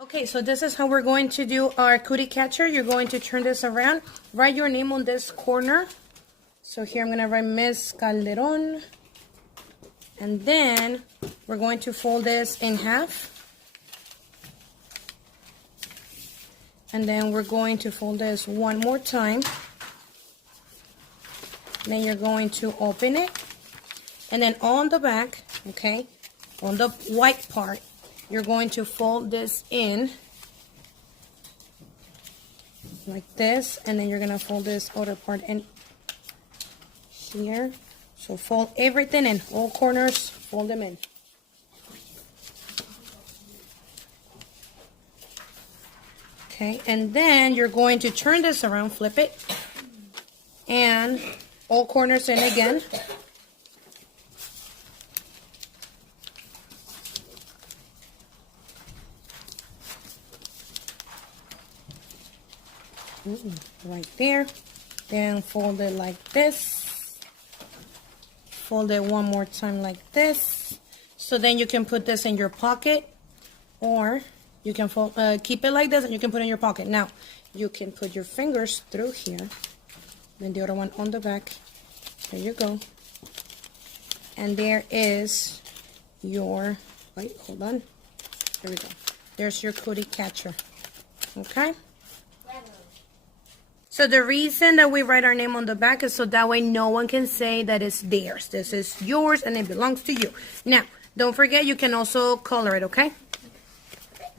Okay, so this is how we're going to do our cootie catcher. You're going to turn this around. Write your name on this corner. So here I'm going to write Miss Calderon. And then we're going to fold this in half. And then we're going to fold this one more time. Then you're going to open it. And then on the back, okay, on the white part, you're going to fold this in like this. And then you're going to fold this other part in here. So fold everything in, all corners, fold them in. Okay, and then you're going to turn this around, flip it, and all corners in again. Right there. Then fold it like this. Fold it one more time like this. So then you can put this in your pocket, or you can fold, keep it like this and you can put it in your pocket. Now, you can put your fingers through here. Then the other one on the back. There you go. And there is your, wait, hold on. There we go. There's your cootie catcher. Okay? So the reason that we write our name on the back is so that way no one can say that it's theirs. This is yours and it belongs to you. Now, don't forget you can also color it, okay?